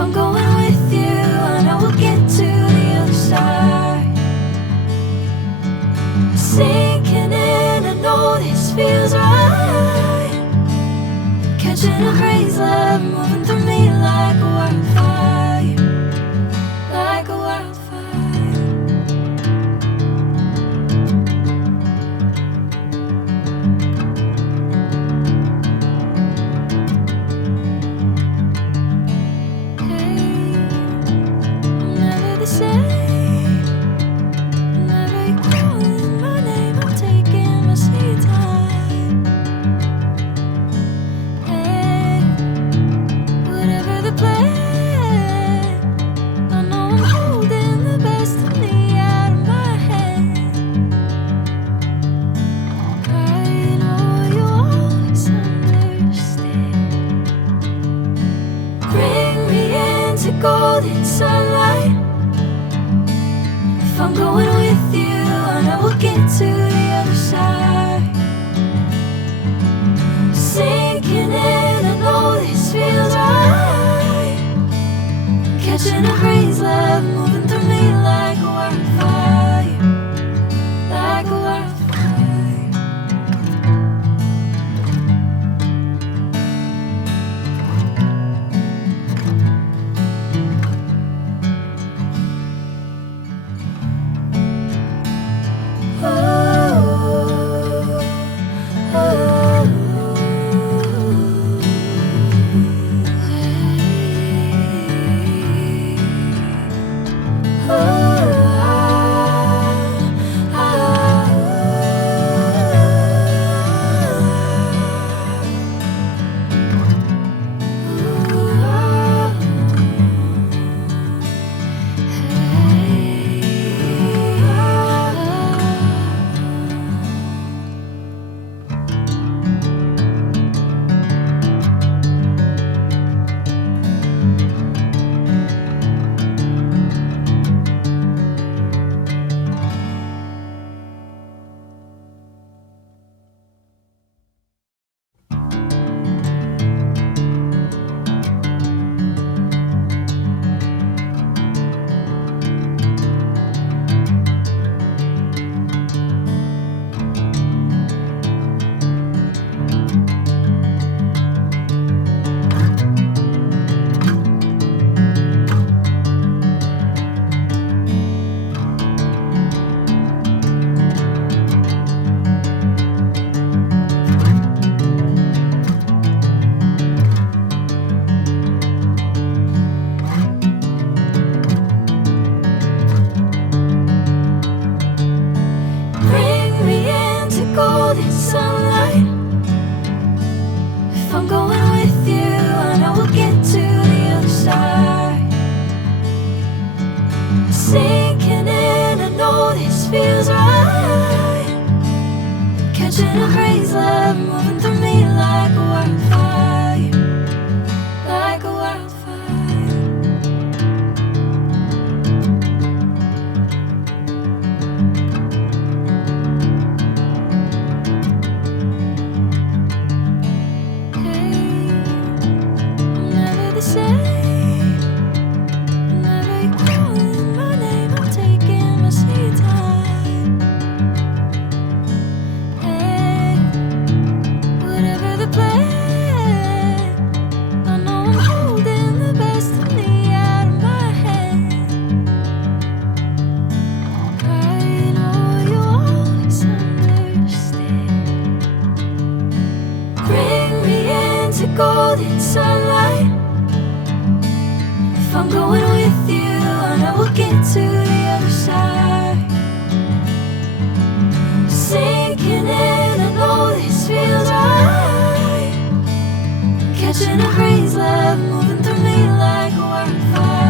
I'm going with you, I know we'll get to the other side. Sinking in, I know this feels right. Catching a crazy love moving through me like a wildfire, like a wildfire. Golden sunlight. If I'm going with you, I know we'll get to the other side. Sinking in, I know this feels right. Catching a crazy love moving through me like a wildfire, like a wildfire. Golden sunlight. If I'm going with you, I know we'll get to the other side. Sinking in, I know this feels right. Catching a crazy love moving through me like a wildfire.